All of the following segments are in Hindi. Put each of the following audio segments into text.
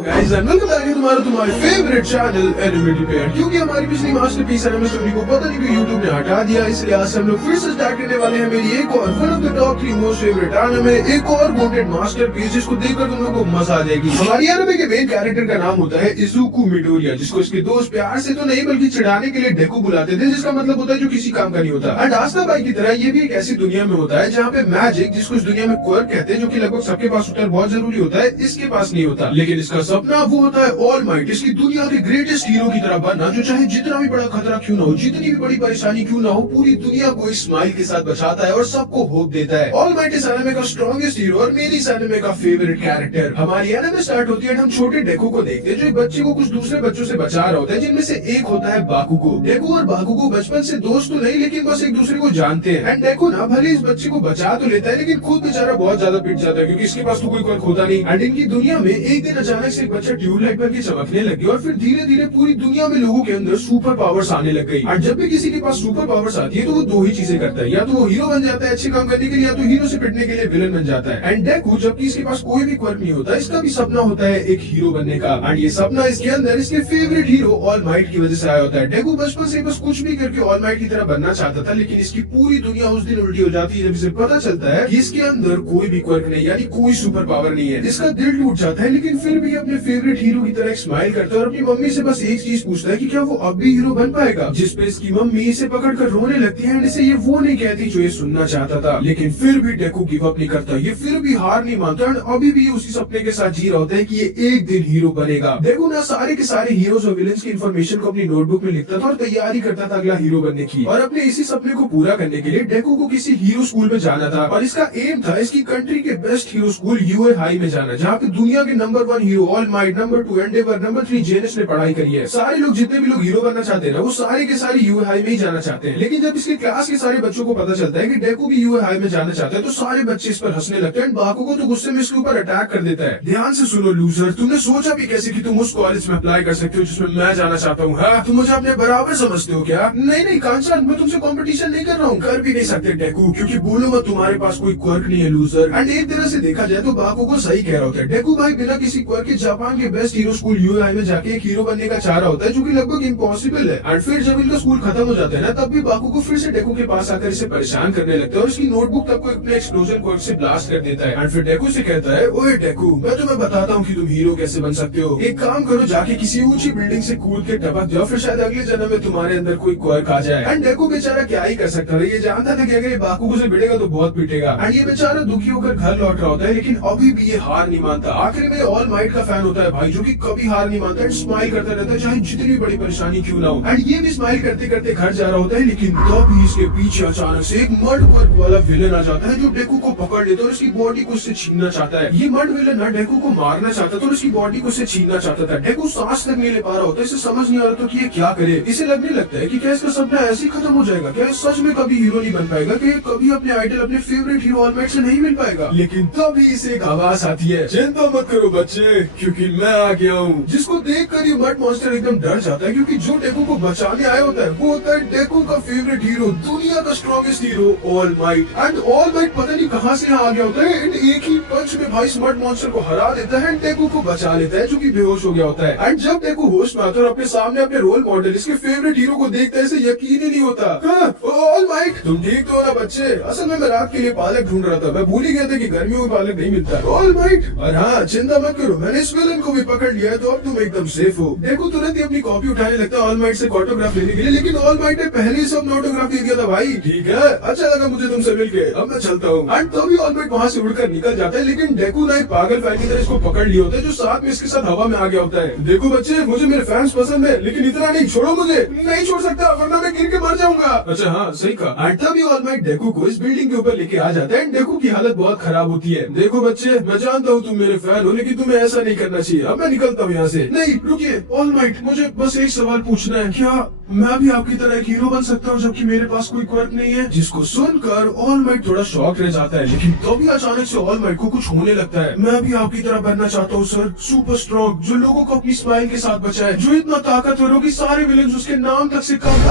Guys and welcome back to तुम्हारे फेवरेट चैनल एनिमेटेड पेयर। क्योंकि हमारी पिछली मास्टरपीस एनिमे स्टोरी को पता नहीं क्यों यूट्यूब ने हटा दिया, इसलिए आज हम लोग फिर से स्टार्ट करने वाले हैं मेरी एक और one of the top 3 most favourite anime, एक और वॉन्टेड मास्टरपीस जिसको देखकर तुम लोगों को मजा आ जाएगी। हमारी एनिमे के मेन कैरेक्टर का नाम होता है इजुकु मिडोरिया, जिसको इसके दोस्त प्यार से तो नहीं बल्कि चिढ़ाने के लिए डेकू बुलाते थे, जिसका मतलब होता है जो किसी काम का नहीं होता। एंड आस्था बाई की तरह ये भी एक ऐसी दुनिया में होता है जहाँ पे मैजिक, जिसको इस दुनिया में क्वर्क कहते हैं, जो कि लगभग सबके पास होता है, बहुत जरूरी होता है, इसके पास नहीं होता। लेकिन इसका सपना वो होता है ऑल माइट, इसकी दुनिया के ग्रेटेस्ट हीरो की तरह बनना, जो चाहे जितना भी बड़ा खतरा क्यों ना हो, जितनी भी बड़ी परेशानी क्यों ना हो, पूरी दुनिया को इस स्माइल के साथ बचाता है और सबको होप देता है। ऑल माइट इस एनिमे का स्ट्रॉन्गेस्ट हीरो और मेरी इस एनिमे का फेवरेट कैरेक्टर। हमारी एनिमे स्टार्ट होती है, हम छोटे डेकू को देखते हैं, जो एक बच्चे को कुछ दूसरे बच्चों से बचा रहा होता है, जिनमें से एक होता है बाकुगो। डेकू और बाकुगो बचपन से दोस्त तो नहीं, लेकिन बस एक दूसरे को जानते हैं। एंड डेकू ना भले इस बच्चे को बचा तो लेता है, लेकिन खुद बेचारा बहुत ज्यादा पिट जाता है, क्योंकि इसके पास तो कोई क्वर्क होता नहीं। एंड इनकी दुनिया में एक दिन अचानक से एक बच्चा ट्यूबलाइट बन के चमकने लग गया और फिर धीरे धीरे पूरी दुनिया में लोगों के अंदर सुपर पावर्स आने लग गई। और जब भी किसी के पास सुपर पावर्स आती है तो वो दो ही चीजें करता है, या तो वो हीरो बन जाता है अच्छे काम करने के लिए, या तो हीरो से पिटने के लिए विलन बन जाता है। एंड डेकू, जबकि इसके पास कोई भी क्वर्क नहीं होता, इसका भी सपना होता है एक हीरो बनने का। एंड ये सपना इसके अंदर इसके फेवरेट हीरो ऑल माइट की वजह से आया होता है। डेकू बचपन से बस कुछ भी करके ऑल माइट की तरह बनना चाहता था, लेकिन इसकी पूरी दुनिया उस दिन उल्टी हो जाती है जब इसे पता चलता है कि इसके अंदर कोई भी क्वर्क नहीं, यानी कोई सुपर पावर नहीं है। इसका दिल टूट जाता है, लेकिन फिर भी अपने फेवरेट हीरो की तरह स्माइल करता है और अपनी मम्मी से बस एक चीज पूछता है कि क्या वो अब भी हीरो बन पाएगा। जिस पे इसकी मम्मी इसे पकड़कर रोने लगती है, इसे ये वो नहीं कहती जो ये सुनना चाहता था। लेकिन फिर भी डेकू गिव अप नहीं करता, ये फिर भी हार नहीं मानता और अभी भी उसी सपने के साथ जी रहा होता है कि ये एक दिन हीरो बनेगा। डेकू ना सारे के सारे हीरोज और विलेंस की इन्फॉर्मेशन को अपनी नोटबुक में लिखता था और तैयारी करता था अगला हीरो बनने की। और अपने इसी सपने को पूरा करने के लिए डेकू को किसी हीरो स्कूल में जाना था, और इसका एम था इसकी कंट्री के best hero school UA High में जाना, जहाँ पे दुनिया के नंबर 1 हीरो ऑल माइट, नंबर 2 एंडेवर, नंबर 3 जेनिस ने पढ़ाई करी है। सारे लोग, जितने भी लोग हीरो बनना चाहते हैं ना, वो सारे के सारे यूए हाई में ही जाना चाहते हैं। लेकिन जब इसके क्लास के सारे बच्चों को पता चलता है कि डेकू भी यूए हाई में जाना चाहता है, तो सारे बच्चे इस पर हंसने लगते हैं। बाकुगो तो गुस्से में इसके ऊपर अटैक कर देता है। ध्यान से सुनो लूजर, तुमने सोचा भी कैसे कि तुम उस कॉलेज में अप्लाई कर सकते हो जिसमें मैं जाना चाहता हूँ? हाँ, तुम मुझे अपने बराबर समझते हो क्या? नहीं नहीं कांचन, मैं तुमसे कंपटीशन नहीं कर रहा हूँ। कर भी नहीं सकते डेकू, क्योंकि बोलो मत, तुम्हारे पास कोई क्वर्क नहीं है लूजर। एंड एक तरह से देखा जाए तो बाकुगो सही कह रहा होता है। डेकू भाई बिना किसी क्वर्क के जापान के बेस्ट हीरो स्कूल यूएआई में जाके एक हीरो बनने का चाह रहा होता है, जो कि लगभग इम्पॉसिबल है। एंड फिर जब इनका स्कूल खत्म हो जाता है ना, तब भी बाकुगो फिर से डेकू के पास आकर इसे परेशान करने लगता है और इसकी नोटबुक तक को अपने एक्सप्लोजन क्वर्क से ब्लास्ट कर देता है। एंड फिर डेकू से कहता है, ओए डेकू, मैं तुम्हें बताता हूँ कि तुम हीरो कैसे बन सकते हो। एक काम करो, जाके किसी ऊंची बिल्डिंग से कूद के टपक जाओ, फिर शायद अगले जन्म में तुम्हारे अंदर कोई क्वर्क आ जाए। एंड डेकू बेचारा क्या ही कर सकता है, ये जानता था कि अगर ये बाकुगो से भिड़ेगा तो बहुत पीटेगा। एंड ये बेचारा दुखी होकर घर लौट रहा होता है, लेकिन अभी भी ये हार नहीं मानता। आखिर में ऑल माइट का फैन होता है भाई, जो कि कभी हार नहीं मानता एंड स्माइल करता रहता है, चाहे जितनी बड़ी परेशानी क्यों ना हो। एंड ये भी स्माइल करते करते घर जा रहा होता है, लेकिन तभी इसके पीछे अचानक से एक मड वर्क वाला विलन आ जाता है, जो डेकू को पकड़ लेता है और इसकी बॉडी को उससे छीनना चाहता है। ये मड विलन ना डेकू को मारना चाहता था और इसकी बॉडी को उससे छीनना चाहता था। डेकू सांस तक नहीं ले पा रहा होता, इसे समझ नहीं आ रहा था कि ये क्या करे। इसे लगने लगता है कि क्या इसका सपना ऐसे ही खत्म हो जाएगा, क्या सच में कभी हीरो नहीं बन पाएगा, कि कभी अपने आइडल, अपने favourite hero All might say नहीं मिल पाएगा। लेकिन तभी इसे एक आवाज आती है, चिंता मत करो बच्चे, क्योंकि मैं आ गया हूँ। जिसको देखकर ये मड मॉन्स्टर एकदम डर जाता है, क्योंकि जो डेकू को बचाने आया होता है वो होता है डेकू का फेवरेट हीरो, दुनिया का strongest hero All might. And all might पता नहीं कहाँ से यहाँ आ गया होता है, एंड एक ही पंच में भाई मड मॉन्स्टर को हरा देता है, डेकू को बचा लेता है, जो कि बेहोश हो गया होता है। एंड जब डेकू होश में आता है और अपने सामने अपने रोल मॉडल, इसके फेवरेट हीरो को देखता है, इसे यकीन ही नहीं होता। ऑल माइट, तुम ठीक तो हो ना बच्चे? असल में मैं रात के लिए पालक ढूंढ रहा था, मैं भूल ही गया था कि गर्मियों में पालक नहीं मिलता। ऑल माइट, और हाँ चिंता मत करो, मैंने इस विलन को भी पकड़ लिया है, तो अब तुम एकदम सेफ हो। डेकू तुरंत ही अपनी कॉपी उठाने लगता है ऑल माइट से ऑटोग्राफ लेने के लिए, लेकिन ऑल माइट ने पहले ही सब ऑटोग्राफ दे दिया था। भाई ठीक है, अच्छा लगा मुझे तुमसे मिलके, अब मैं चलता हूँ। एंड तभी ऑल माइट वहाँ से उड़कर निकल जाता है, लेकिन डेकू ना एक पागल फैन की तरह इसको पकड़ लिया होता है, जो साथ में इसके साथ हवा में आ गया होता है। देखो बच्चे, मुझे मेरे फैंस पसंद है, लेकिन इतना नहीं, छोड़ो मुझे। नहीं छोड़ सकता, वरना मैं गिर के मर जाऊंगा। अच्छा हाँ सही कहा। एंड तभी ऑल माइट डेकू को इस बिल्डिंग के ऊपर लेके आ जाता है। डेकू की हालत बहुत खराब होती है। देखो बच्चे, मैं जानता हूँ तुम मेरे फैन हो, लेकिन तुम्हें ऐसा नहीं करना चाहिए। अब मैं निकलता हूँ यहाँ से। नहीं रुकिए ऑल माइट, मुझे बस एक सवाल पूछना है, क्या मैं भी आपकी तरह एक हीरो बन सकता हूँ जबकि मेरे पास कोई क्वर्क नहीं है? जिसको सुनकर ऑल माइट थोड़ा शॉक रह जाता है, लेकिन तभी अचानक से ऑल माइट को कुछ होने लगता है। मैं भी आपकी तरह बनना चाहता हूँ सर, सुपर स्ट्रॉन्ग, जो लोगों को अपनी स्माइल के साथ बचाए, जो इतना ताकतवर हो कि सारे विलेंस उसके नाम तक से कम।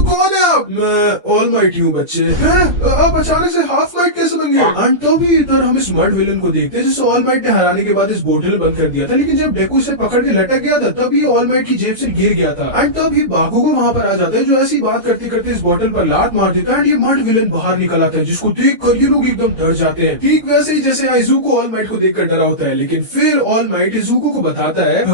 कौन है आप? मैं ऑल माइट हूँ बच्चे। आप अचानक से हाफ माइट कैसे बन गए? एंड तभी इधर हम इस मड विलन को देखते हैं, जिसे ऑल माइट ने हराने के बाद इस बोतल बॉटल बंद कर दिया था, लेकिन जब डेकू इसे पकड़ के लटक गया था तब ये ऑल माइट की जेब से गिर गया था। एंड तब ही बाकुगो वहाँ पर आ जाता है, जो ऐसी बात करते करते इस बॉटल पर लात मार देता है। एंड ये मड विलन बाहर निकल आता है, जिसको देखकर ये लोग एकदम डर जाते हैं, ठीक वैसे ही जैसे इज़ुको ऑल माइट को देखकर डरा होता है। लेकिन फिर ऑल माइट इज़ुको को बताता है,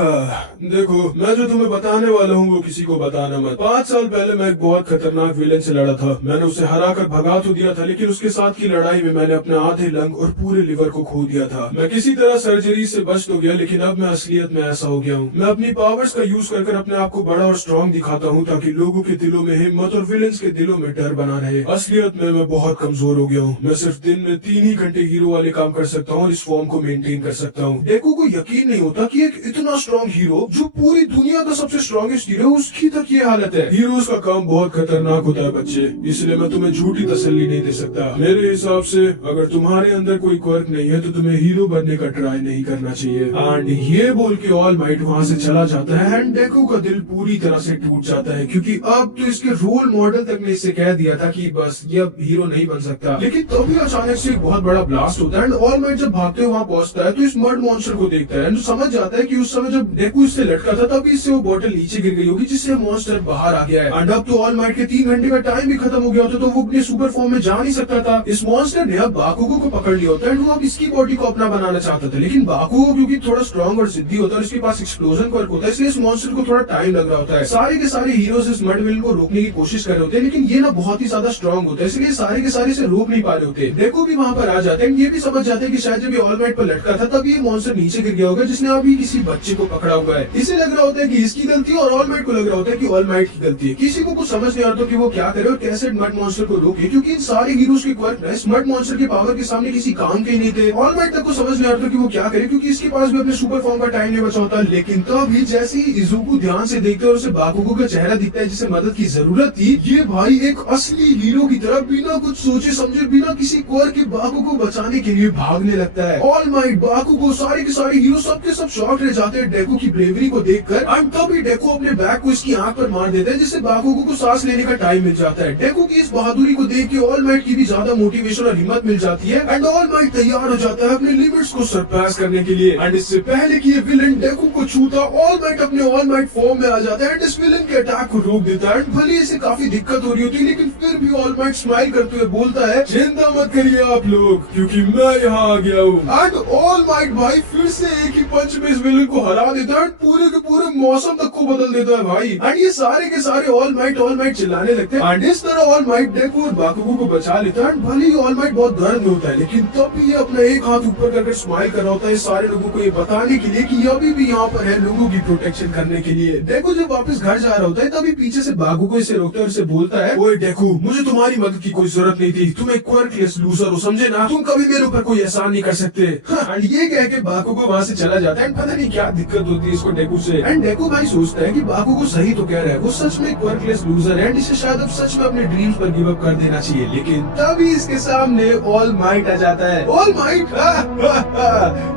देखो मैं जो तुम्हें बताने वाला हूँ वो किसी को बताना मत। 5 साल पहले मैं एक बहुत खतरनाक विलन से लड़ा था। मैंने उसे हरा कर भगा तो दिया था, लेकिन उसके साथ की लड़ाई में मैंने अपने आधे लंग और पूरे लिवर को खो दिया था। मैं किसी तरह सर्जरी से बच तो गया, लेकिन अब मैं असलियत में ऐसा हो गया हूँ। मैं अपनी पावर्स का यूज कर अपने आप को बड़ा और स्ट्रॉन्ग दिखाता हूँ, ताकि लोगों के दिलों में हिम्मत और विलेंस के दिलों में डर बना रहे। असलियत में मैं बहुत कमजोर हो गया हूँ। मैं सिर्फ दिन में 3 ही घंटे हीरो वाले काम कर सकता हूँ और इस फॉर्म को मेंटेन कर सकता हूँ। डेकू को यकीन नहीं होता कि एक इतना स्ट्रॉन्ग हीरो, जो पूरी दुनिया का सबसे स्ट्रॉन्गेस्ट हीरो, उसकी तक ये हालत है। हीरोज का काम बहुत खतरनाक होता है बच्चे, इसलिए मैं तुम्हें झूठी तसल्ली नहीं दे सकता। मेरे हिसाब से अगर तुम्हारे अंदर कोई क्वर्क नहीं है तो तुम्हें हीरो बनने का ट्राई नहीं करना चाहिए। एंड ये बोल के ऑल माइट वहाँ से चला जाता है। एंड डेकू का दिल पूरी तरह से टूट जाता है, क्योंकि अब तो इसके रोल मॉडल तक ने इससे कह दिया था कि बस ये अब हीरो नहीं बन सकता। लेकिन तभी अचानक से एक बहुत बड़ा ब्लास्ट होता है। एंड ऑल माइट जब भागते हुए वहाँ पहुंचता है तो इस मड मॉन्स्टर को देखता है, समझ जाता है कि उस समय जब डेकू इससे लटका था तभी इससे वो बॉटल नीचे गिर गई होगी, जिससे मॉन्स्टर बाहर आ गया है। एंड अब तो ऑल माइट के 3 घंटे का टाइम भी खत्म हो गया होता, तो वो अपने सुपर फॉर्म में जा नहीं सकता था। इस मॉन्स्टर ने अब बाकुगो को पकड़ लिया होता है। वो अब इसकी बॉडी को अपना बनाना चाहता था, लेकिन बाकुगो क्योंकि थोड़ा स्ट्रॉन्ग और जिद्दी होता है, इसके पास एक्सप्लोजन क्वर्क होता है, इसलिए इस मॉन्स्टर को थोड़ा टाइम लग रहा होता है। सारे के सारे हीरोज इस मड विलन को रोकने की कोशिश कर रहे होते हैं, लेकिन ये ना बहुत ही ज्यादा स्ट्रॉन्ग होता है, इसलिए सारे के सारे इसे रोक नहीं पा रहे होते। डेकू भी वहाँ पर आ जाते हैं। ये भी समझ जाते हैं कि शायद जब ये ऑल माइट पर लटका था तब ये मॉन्स्टर नीचे गिर गया होगा, जिसने अभी किसी बच्चे को पकड़ा हुआ है। इसे लग रहा होता है कि इसकी गलती है और ऑल माइट को लग रहा होता है कि ऑल माइट की गलती है। किसी को कुछ समझ नहीं आता कि वो क्या करे और कैसे मड मॉन्स्टर को रोके, क्योंकि इन सारे हीरोज के क्वर्क ना इस मड मॉन्स्टर के पावर के सामने किसी काम के ही नहीं थे। ऑल माइट तक को समझ नहीं आता कि वो क्या करे, क्योंकि इसके पास भी अपने सुपर फॉर्म का टाइम नहीं बचा होता। लेकिन तभी जैसे ही इज़ुको ध्यान से देखते और उसे बाकुगो का चेहरा दिखता है जिसे मदद की जरूरत थी, ये भाई एक असली हीरो की तरह बिना कुछ सोचे समझे, बिना किसी क्वर्क के बाकुगो बचाने के लिए भागने लगता है। ऑल माइट, बाकुगो, सारे के सारे हीरो सबके सब शॉक रह जाते हैं डेकू की ब्रेवरी को देखकर। एंड तभी डेकू अपने बैग को इसकी आंख पर मार देता है, जिससे बाकुगो को सांस लेने का टाइम मिल जाता है। डेकू की इस बहादुरी को देख के ऑल माइट की भी ज्यादा मोटिवेशन और हिम्मत मिल जाती है। एंड ऑल माइट तैयार हो जाता है अपने लिमिट्स को सरपास करने के लिए। एंड इससे पहले कि ये विलन डेकू को छूता, ऑल माइट अपने ऑल माइट फॉर्म में आ जाता है एंड इस विलन के अटैक को रोक देता है। भले इसे काफी दिक्कत हो रही होती है, लेकिन फिर भी ऑल माइट स्माइल करते हुए बोलता है, चिंता मत करिए आप लोग, क्योंकि मैं यहाँ आ गया हूँ। एंड ऑल माइट भाई फिर से एक ही पंच में इस विलन को हरा देता है, पूरे के पूरे मौसम तक को बदल देता है भाई। एंड ये सारे के सारे ऑल माइट चिल्लाने लगते हैं। एंड इस तरह ऑल माइट डेकू और बाकुगो को बचा लेता है। भले ही ऑल माइट बहुत दर्द में होता है, लेकिन तब भी ये अपना एक हाथ ऊपर करके स्माइल कर रहा होता है सारे लोगों को ये बताने के लिए कि ये अभी भी यहाँ पर है लोगों की प्रोटेक्शन करने के लिए। डेकू जब वापस घर जा रहा होता है तभी पीछे से बाकुगो इसे रोकता है और इसे बोलता है, ओए डेकू, मुझे तुम्हारी मदद की कोई जरूरत नहीं थी, तुम एक क्वर्कलेस लूजर हो, समझे ना, तुम कभी मेरे ऊपर कोई एहसान नहीं कर सकते। एंड ये कह के बाकुगो वहाँ से चला जाता है। पता नहीं क्या दिक्कत होती है इसको डेकू से। एंड डेकू भाई सोचता है कि बाकुगो सही तो कह रहा है, वो सच में क्वर्कलेस लूजर है एंड इसे शायद अब सच में अपने ड्रीम्स पर गिव अप कर देना चाहिए। लेकिन तभी इसके सामने ऑल माइट आ जाता है। ऑल माइट,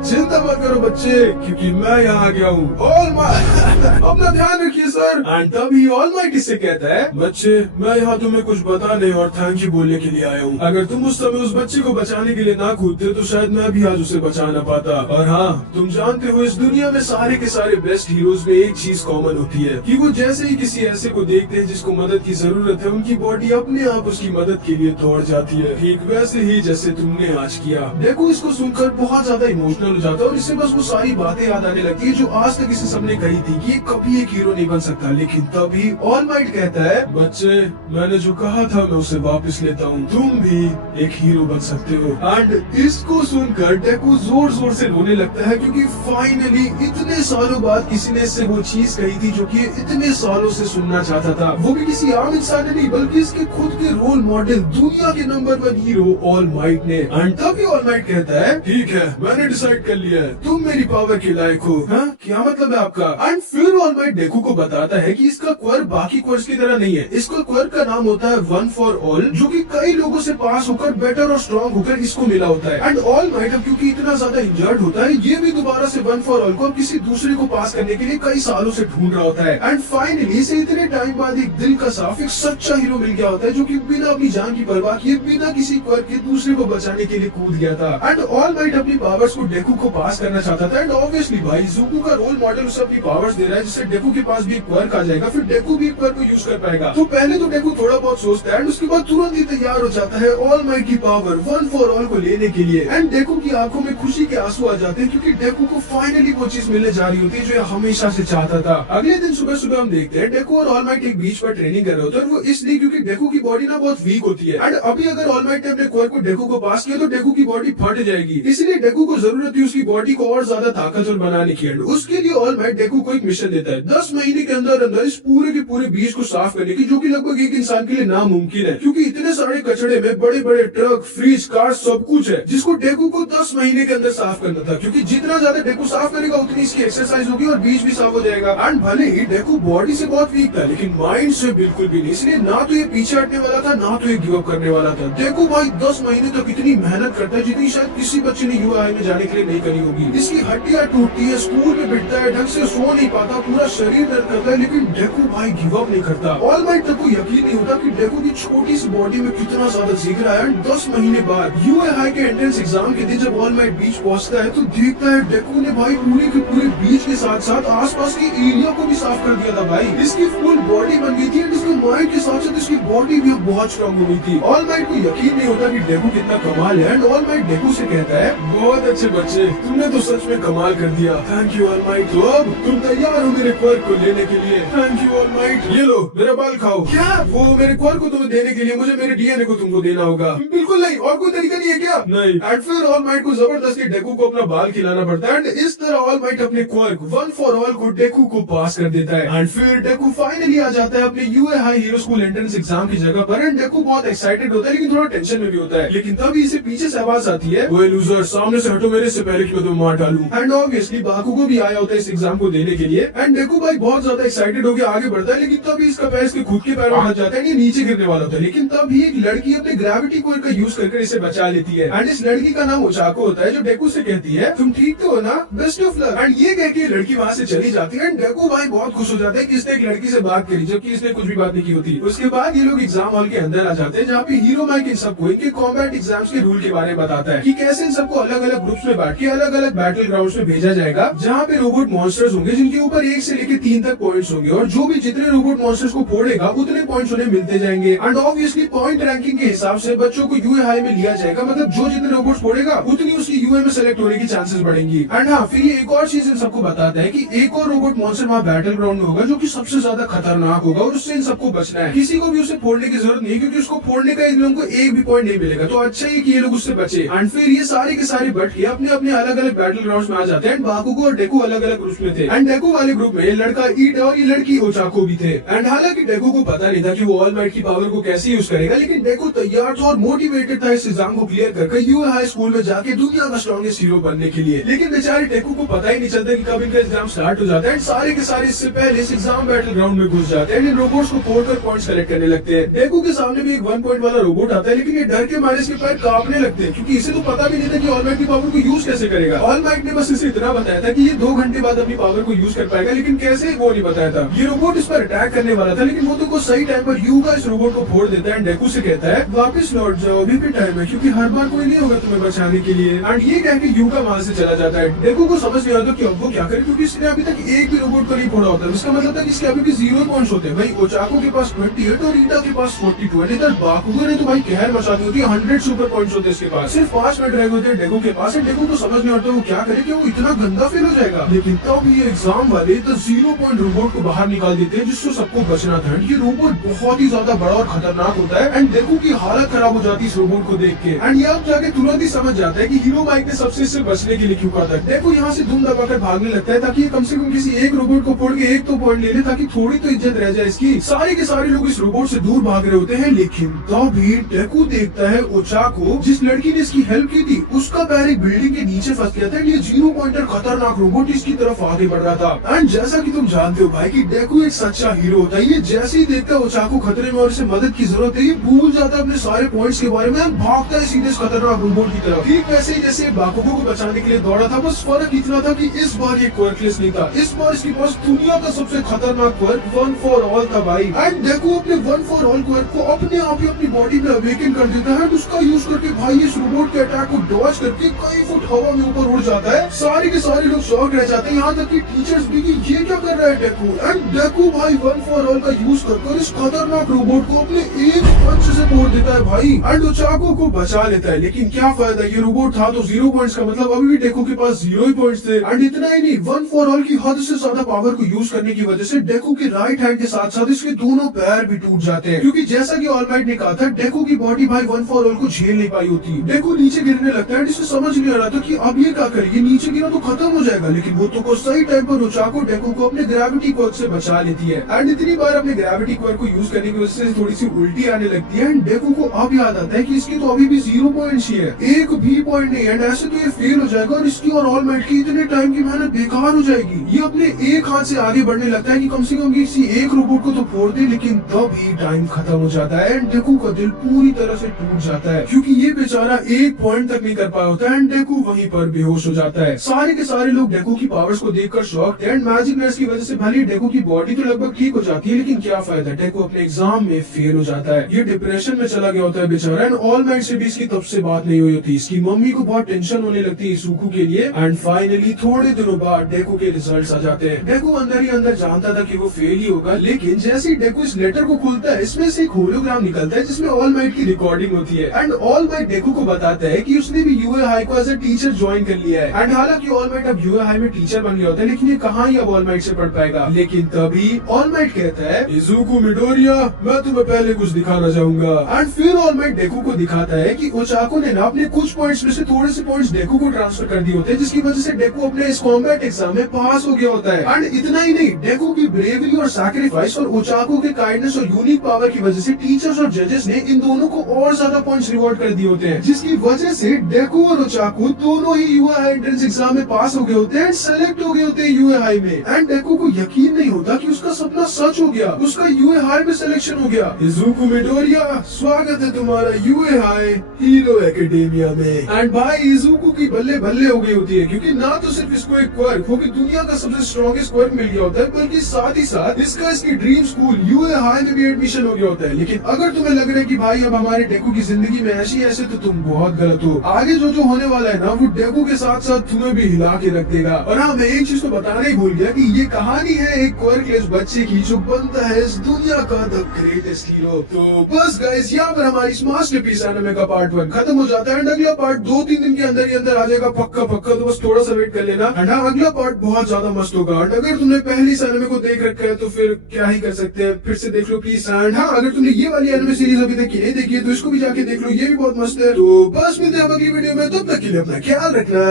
चिंता मत करो बच्चे, क्योंकि मैं यहाँ आ गया हूँ। ऑल माइट अपना ध्यान रखिए सर। एंड तभी ऑल माइट इससे कहता है, बच्चे मैं यहाँ तुम्हें कुछ बताने और थैंक यू बोलने के लिए आया हूँ। अगर तुम उस समय उस बच्चे को बचाने के लिए ना कूदते तो शायद मैं भी आज उसे बचा ना पाता। और हाँ, तुम जानते हो इस दुनिया में सारे के सारे बेस्ट हीरोज में एक चीज कॉमन होती है कि वो जैसे ही किसी ऐसे को देखते हैं जिसको मदद की जरूरत है, उनकी बॉडी अपने आप उसकी मदद के लिए दौड़ जाती है, ठीक वैसे ही जैसे तुमने आज किया। देखो इसको सुनकर बहुत ज्यादा इमोशनल हो जाता है और इससे बस वो सारी बातें याद आने लगती है जो आज तक इसे सबने कही थी कि ये कभी एक हीरो नहीं बन सकता। लेकिन तभी ऑल माइट कहता है, बच्चे मैंने जो कहा था मैं उसे वापस लेता हूँ, तुम भी एक हीरो बन सकते हो। एंड इसको सुनकर डेकू जोर जोर से रोने लगता है, क्योंकि फाइनली इतने सालों बाद किसी ने इससे वो चीज कही थी जो कि इतने सालों से सुनना चाहता था, वो भी किसी आम इंसान ने नहीं बल्कि इसके खुद के रोल मॉडल, दुनिया के नंबर 1 हीरो ऑल माइट ने। एंड तभी ऑल माइट कहता है, ठीक है मैंने डिसाइड कर लिया है, तुम मेरी पावर के लायक हो। हाँ क्या मतलब है आपका? एंड फिर ऑल माइट डेकू को बताता है कि इसका क्वर्क बाकी क्वर्क्स की तरह नहीं है, इसका क्वर्क का नाम होता है वन फॉर ऑल, जो कि कई लोगों से पास होकर बेटर और स्ट्रॉन्ग होकर इसको मिला होता है। एंड ऑल माइट अब क्योंकि इतना ज्यादा इंजर्ड होता है, ये भी दोबारा से वन फॉर ऑल को अब किसी दूसरे को पास करने के लिए कई सालों से ढूंढ रहा होता है। एंड फाइनली इसे इतने टाइम बाद एक दिल का साफ एक सच्चा हीरो मिल गया होता है, जो कि बिना अपनी जान की परवाह किए बिना किसी क्वर्क के दूसरे को बचाने के लिए कूद गया था। एंड ऑल माइट अपनी पावर्स को डेकू को पास करना चाहता था। एंड ऑब्वियसली भाई ज़ुगू का रोल मॉडल उसे अपनी पावर्स दे रहा है, जिससे डेकू के पास भी एक क्वर्क आ जाएगा, फिर डेकू भी एक क्वर्क को यूज कर पाएगा। तो पहले तो डेकू थोड़ा बहुत सोचता है एंड उसके बाद तुरंत ही तैयार हो जाता है ऑल माइट की पावर वन फॉर ऑल को लेने के लिए। एंड डेकू की आंखों में खुशी के आंसू आ जाते हैं, क्योंकि डेकू को फाइनली वो चीज मिलने जा रही होती है जो ये हमेशा से चाहता था। अगले दिन सुबह सुबह हम देखते हैं डेकू और ऑल माइट एक बीच पर ट्रेनिंग कर रहे होते हैं, और वो इसलिए क्योंकि डेकू की बॉडी ना बहुत वीक होती है। एंड अभी अगर ऑल माइट ने अपने क्वर्क को डेकू को पास किया तो डेकू की बॉडी फट जाएगी, इसलिए डेकू को जरूरत थी उसकी बॉडी को और ज्यादा ताकतवर बनाने की। उसके लिए ऑल माइट डेकू को एक मिशन देता है 10 महीने के अंदर अंदर इस पूरे के पूरे बीच को साफ करने की, जो कि लगभग एक इंसान के लिए नामुमकिन है, क्योंकि इतने सारे कचड़े में बड़े बड़े ट्रक, फ्रिज, कार सब कुछ है, जिसको डेकू को 10 महीने के अंदर साफ करना था। क्योंकि जितना ज्यादा डेकू साफ करेगा उतनी इसकी एक्सरसाइज होगी और बीच भी साफ हो जाएगा। एंड भले ही डेकू बॉडी से बहुत वीक था, लेकिन माइंड से बिल्कुल भी नहीं, इसलिए ना तो ये पीछे हटने वाला था ना तो ये गिव अप करने वाला था। डेकू भाई 10 महीने तक इतनी मेहनत करता है जितनी शायद किसी बच्चे ने यूआई में जाने के लिए नहीं करी होगी। इसकी हड्डियां टूटती है, स्कूल में बैठता है, ढंग से सो नहीं पाता, पूरा शरीर दर्द करता है, लेकिन डेकू भाई गिव अप नहीं करता। ऑल माइट तक को यकीन नहीं होता कि डेकू की छोटी सी बॉडी में कितना ज्यादा सीख रहा है। 10 महीने बाद यूआई के एंट्रेंस एग्जाम के दिन जब ऑल माइट बीच पहुंचता है तो देखता है डेकू ने भाई पूरे के पूरे बीच के साथ साथ आसपास के एरिया को भी साफ कर दिया था। भाई इसकी फुल बॉडी बन गई थी, इसके माइंड के साथ साथ इसकी बॉडी भी बहुत स्ट्रॉन्ग हो गई थी। ऑल माइट को यकीन नहीं होता कि डेकू कितना कमाल है। एंड ऑल माइट डेकू से कहता है, बहुत अच्छे बच्चे, तुमने तो सच में कमाल कर दिया, थैंक यू ऑल माइट। तो अब तुम तैयार हो मेरे क्वर्क को लेने के लिए? Thank you all might. ये लो मेरा बाल खाओ। क्या? वो मेरे क्वर्क को तुम्हें देने के लिए मुझे मेरे डीएनए को तुमको देना होगा? बिल्कुल नहीं, और कोई तरीका नहीं है क्या? नहीं। एंड फिर ऑल माइट को जबरदस्ती डेकू को अपना बाल खिलाना पड़ता है। एंड इस तरह ऑल माइट अपने क्वर्क वन फॉर ऑल को डेकू को पास कर देता है। एंड फिर डेकू फाइनली आ जाता है अपने UA High hero school entrance exam की जगह पर। एंड डेकू बहुत एक्साइटेड होता है, लेकिन थोड़ा टेंशन में भी होता है। लेकिन तभी इसे पीछे से आवाज आती है, वो लूजर सामने से हटो मेरे से पहले कि मैं तुम्हें मार डालूं। एंड ऑब्वियसली बाकुगो भी आया होता है इस एग्जाम को देने के लिए। एंड डेकू भाई बहुत ज्यादा एक्साइटेड होकर आगे बढ़ता है, लेकिन तभी इसका पैर इसके खुद के पैरों में फंस जाता है, ये नीचे गिरने वाला होता है। लेकिन तभी एक लड़की अपने ग्रेविटी कोर का यूज करके इसे बचा लेती है। एंड इस लड़की का नाम ओचाको होता है, जो डेकू से कहती है, तुम ठीक तो हो ना, बेस्ट ऑफ लक। एंड ये कह के लड़की वहाँ से चली जाती है। एंड डेकू भाई बहुत खुश हो जाते हैं कि इसने एक लड़की से बात करी, जबकि इसने कुछ भी बात नहीं की होती। उसके बाद ये लोग एग्जाम हॉल के अंदर आ जाते हैं, जहाँ पे हीरो माइक इन सबको इनके कॉम्बैट एग्जाम्स के रूल के बारे में बताता है कि कैसे इन सबको अलग अलग ग्रुप्स में बांट के अलग अलग बैटल ग्राउंड्स में भेजा जाएगा, जहाँ पे रोबोट मॉन्स्टर्स होंगे जिनके ऊपर 1 से लेकर 3 तक पॉइंट्स होंगे, और जो भी जितने रोबोट मॉन्स्टर्स को फोड़ेगा उतने पॉइंट्स उन्हें मिलते जाएंगे। एंड ऑब्वियसली पॉइंट रैंकिंग के हिसाब से बच्चों को यूए हाई में लिया जाएगा, मतलब जो जितने रोबोट फोड़ेगा उतनी उसकी यूए में सेलेक्ट होने की चांसेस बढ़ेंगी। एंड हाँ, फिर ये एक और चीज इन सबको बताता है कि एक और रोबोट मॉन्स्टर वहाँ बैटल ग्राउंड में होगा, जो कि सबसे ज्यादा खतरनाक होगा, और उससे इन सबको बचना है। किसी को भी उसे फोड़ने की जरूरत नहीं, क्योंकि उसको फोड़ने का इन लोगों को एक भी पॉइंट नहीं मिलेगा। तो अच्छा ही कि ये लोग उससे बचे। एंड फिर ये सारे के सारे बट के अपने अपने अलग अलग बैटल ग्राउंड्स में आ जाते हैं। बाकुगो और डेकू अलग अलग ग्रुप में थे। एंड डेकू वाले ग्रुप में ये लड़का ईटा और ये लड़की ओचाको भी थे। एंड हालांकि डेकू को पता नहीं था कि वो ऑल माइट की पावर को कैसे यूज करेगा, लेकिन डेकू तैयार था और मोटिवेटेड था इस एग्जाम को क्लियर करके यूए हाई स्कूल में जाके दुनिया का स्ट्रॉन्गेस्ट हीरो बनने के लिए। लेकिन बेचारे डेकू को पता ही नहीं चलता कि कब इनका एग्जाम स्टार्ट हो जाता है। सारे के सारे इससे पहले इस एग्जाम बैटल ग्राउंड में घुस जाते हैं। इन रोबोट्स को फोड़कर पॉइंट्स कलेक्ट करने लगते हैं। डेकू के सामने भी एक 1 पॉइंट वाला रोबोट आता है, लेकिन ये डर के मारे इसके पैर कांपने लगते हैं, क्योंकि इसे तो पता भी नहीं था कि ऑल माइट की पावर को यूज कैसे करेगा। ऑल माइट ने बस इसे इतना बताया था कि ये 2 घंटे बाद अपनी पावर को यूज कर पाएगा, लेकिन कैसे वो नहीं बताया था। ये रोबोट इस पर अटैक करने वाला था, लेकिन वो तो सही टाइम पर यूगा इस रोबोट को फोड़ देता है। डेकू से कहता है, वापस लौट जाओ, अभी भी टाइम है, क्योंकि हर बार कोई नहीं होगा तुम्हें बचाने के लिए। एंड ये कह के यूगा वहाँ से चला जाता है। डेकू को समझ नहीं आता कि अब वो क्या करे, क्योंकि इसने अभी तक एक भी रोबोट को नहीं फोड़ा होता। इसका मतलब था कि इसके अभी भी 0 पॉइंट्स होते हैं। भाई ओचाको के पास 28 और ईटा के पास 42। इधर बाकुगो ने तो भाई कहर मचा दी होती है, 100 सुपर पॉइंट्स होते हैं इसके पास। सिर्फ 5 मिनट रह गए होते डेकू के पास। डेकू को समझ नहीं आता वो क्या करे कि वो इतना गंदा फेल हो जाएगा। लेकिन तब ये एग्जाम वाले तो 0 पॉइंट रोबोट को बाहर निकाल देते हैं, जिससे सबको बचना था। ये रोबोट बहुत ही ज्यादा बड़ा और खतरनाक होता है। एंड डेकू की हालत खराब हो जाती है इस रोबोट को देख के। एंड ये अब जाके तुरंत ही समझ जाता है कि हीरो माइक ने सबसे इससे बचने के लिए क्यों कहा था। डेकू यहाँ से दुम दबाकर भागने लगता है, ताकि कम से कम किसी एक रोबोट को फोड़ के एक तो पॉइंट ले ले, ताकि थोड़ी तो इज्जत रह जाए इसकी। सारे के सारे लोग इस रोबोट से दूर भाग रहे होते हैं, लेकिन तभी डेकू देखता है ओचाको, जिस लड़की ने इसकी हेल्प की थी, उसका पैर एक बिल्डिंग के नीचे फंस गया था। ये 0 पॉइंटर खतरनाक रोबोट डिफिकल्टीज की तरफ आगे बढ़ रहा था। एंड जैसा कि तुम जानते हो भाई कि डेकू एक सच्चा हीरो होता है। ये जैसे ही देखता है ओचाको खतरे में और इसे मदद की जरूरत है, ये भूल जाता है अपने सारे पॉइंट्स के बारे में, भागता है सीधे खतरनाक रोबोट की तरफ। ठीक वैसे ही जैसे बाकुगो को बचाने के लिए दौड़ा था, बस फर्क इतना था कि इस बार ये क्वर्कलेस नहीं था, इस बार इसके पास दुनिया का सबसे खतरनाक क्वर्क वन फॉर ऑल था भाई। एंड डेकू अपने वन फॉर ऑल क्वर्क को अपने आप ही अपनी बॉडी में अवेकन कर देता है। उसका यूज करके भाई इस रोबोट के अटैक को डॉज करके कई फुट हवा में ऊपर उड़ जाता है। सारे के सारे लोग शॉक रह जाते हैं, यहाँ तक कि टीचर्स भी कि ये क्या कर रहा है डेकू। एंड डेकू भाई वन फॉर ऑल का यूज कर इस खतरनाक रोबोट को अपने एक पंच से तोड़ देता है भाई। एंड ओचाको को बचा लेता है, लेकिन क्या फायदा, ये रोबोट था तो 0 पॉइंट्स का, मतलब अभी भी डेकू के पास 0 ही पॉइंट्स थे। एंड इतना ही नहीं, वन फॉर ऑल की हद से ज्यादा पावर को यूज करने की वजह से डेकू के राइट हैंड के साथ साथ इसके दोनों पैर भी टूट जाते हैं, क्योंकि जैसा कि ऑलमाइट ने कहा था डेकू की बॉडी भाई वन फॉर ऑल को झेल नहीं पाई होती। डेकू नीचे गिरने लगता है, जिसे समझ नहीं आ रहा था कि अब ये क्या करे, ये नीचे गिरा तो खत्म हो जाएगा, लेकिन वो तो सही टाइम पर ओचाको डेकू को अपने ग्रेविटी क्वर्क से बचा लेती है। एंड इतनी बार अपने ग्रेविटी क्वर्क को यूज करने की वजह से थोड़ी सी उल्टी आने लगती है। एंड डेकू को अब याद आता है कि इसकी तो अभी भी 0 पॉइंट्स ही है, एक भी पॉइंट नहीं। एंड ऐसे तो ये फेल हो जाएगा और इसकी और ऑलमाइट की इतने टाइम की मेहनत बेकार हो जाएगी। ये अपने एक हाथ से आगे बढ़ने लगता है कि कम से कम किसी एक रोबोट को तो फोड़ दे, लेकिन तब ही टाइम खत्म हो जाता है। एंड डेकू का दिल पूरी तरह से टूट जाता है, क्योंकि ये बेचारा एक पॉइंट तक नहीं कर पाया होता है। एंड डेकू वहीं पर बेहोश हो जाता है। सारे के सारे लोग डेकू की पावर्स को देखकर शॉक थे। एंड मैजिक नर्स की वजह से भले डेकू की बॉडी तो लगभग ठीक हो जाती है, लेकिन क्या फायदा, डेकू अपने एग्जाम में फेल हो जाता है। ये डिप्रेशन में चला गया होता है बेचारा। एंड ऑलमाइट से भी इसकी तब से बात नहीं हुई होती। इसकी मम्मी को बहुत टेंशन होने लगती है इसूकू के लिए। एंड फाइनली थोड़े दिनों बाद डेकू के रिजल्ट्स आ जाते हैं। डेकू अंदर ही अंदर जानता था कि वो फेल ही होगा, लेकिन जैसे ही डेकू इस लेटर को खोलता है, इसमें से एक होलोग्राम निकलता है जिसमें ऑलमाइट की रिकॉर्डिंग होती है। एंड ऑलमाइट डेकू को बताता है कि उसने भी यूए हाई को एज ए टीचर ज्वाइन कर लिया है। एंड हालांकि ऑलमाइट अब यूए हाई में टीचर बन गया होता है, लेकिन ये कहाँ ही अब ऑलमाइट से पढ़ पाएगा। लेकिन तभी ऑलमाइट कहता है, इज़ुको मिडोरिया, मैं तुम्हें पहले कुछ दिखाना चाहूंगा। एंड फिर ऑलमाइट डेकू को दिखाता है कि ओचाको ने ना अपने कुछ पॉइंट्स में से थोड़े से पॉइंट्स डेकू को ट्रांसफर कर दिए होते हैं, जिसकी वजह से डेकू अपने इस कॉम्बैट एग्जाम में पास हो गया होता है। एंड इतना ही नहीं, डेकू की ब्रेवरी और सैक्रिफाइस और ओचाको के काइंडनेस और यूनिक पावर की वजह से टीचर्स और जजेस ने इन दोनों को और ज्यादा पॉइंट्स रिवॉर्ड कर दिए होते हैं, जिसकी वजह से डेकू और ओचाको दोनों ही यूए हाई एंट्रेंस एग्जाम में पास हो गए होते हैं, सेलेक्ट हो गए होते हैं यूए हाई में। एंड डेकू को यकीन नहीं होता कि उसका सपना सच हो गया, उसका यूए हाई में सिलेक्शन हो गया। इज़ुको मिडोरिया, स्वागत है तुम्हारा यूए हाई हीरो एकेडेमिया में। एंड भाई इज़ुको की बल्ले बल्ले हो गई होती है, क्योंकि ना तो सिर्फ इसको एक क्वर्क वो कि दुनिया का सबसे स्ट्रॉन्गेस्ट क्वर्क मिल गया होता है, बल्कि साथ ही साथ इसका इसकी ड्रीम स्कूल यूए हाई में भी एडमिशन हो गया होता है। लेकिन अगर तुम्हें लग रहा है कि भाई अब हमारे डेकू की जिंदगी में ऐसी ऐसे, तो तुम बहुत गलत हो। आगे जो जो होने वाला है ना, वो डेकू के साथ साथ तुम्हें भी हिला के रख देगा। और हाँ, मैं एक चीज तो बताना ही भूल गया कि ये कहानी है एक क्वर्कलेस बच्चे की जो बनता है इस दुनिया का द ग्रेटेस्ट हीरो। तो बस गाइस, यहाँ पर हमारी इस मास्टरपीस एनिमे का पार्ट 1 खत्म हो जाता है। एंड अगला पार्ट 2-3 दिन के अंदर ही अंदर आ जाएगा पक्का पक्का, तो बस थोड़ा सा वेट कर लेना। एंड हाँ, अगला पार्ट बहुत ज्यादा मस्त होगा। एंड अगर तुमने पहले इस एनिमे को देख रखा है तो फिर क्या ही कर सकते हैं, फिर से देख लो प्लीज। एंड हाँ, अगर तुमने ये वाली एनिमे सीरीज अभी तक नहीं देखी है तो इसको भी जाके देख लो, ये भी बहुत मस्त है। तो बस मिलते हैं अगली वीडियो में, तब तक के लिए अपना ख्याल रखना,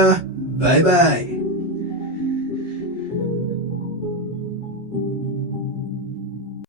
बाय बाय।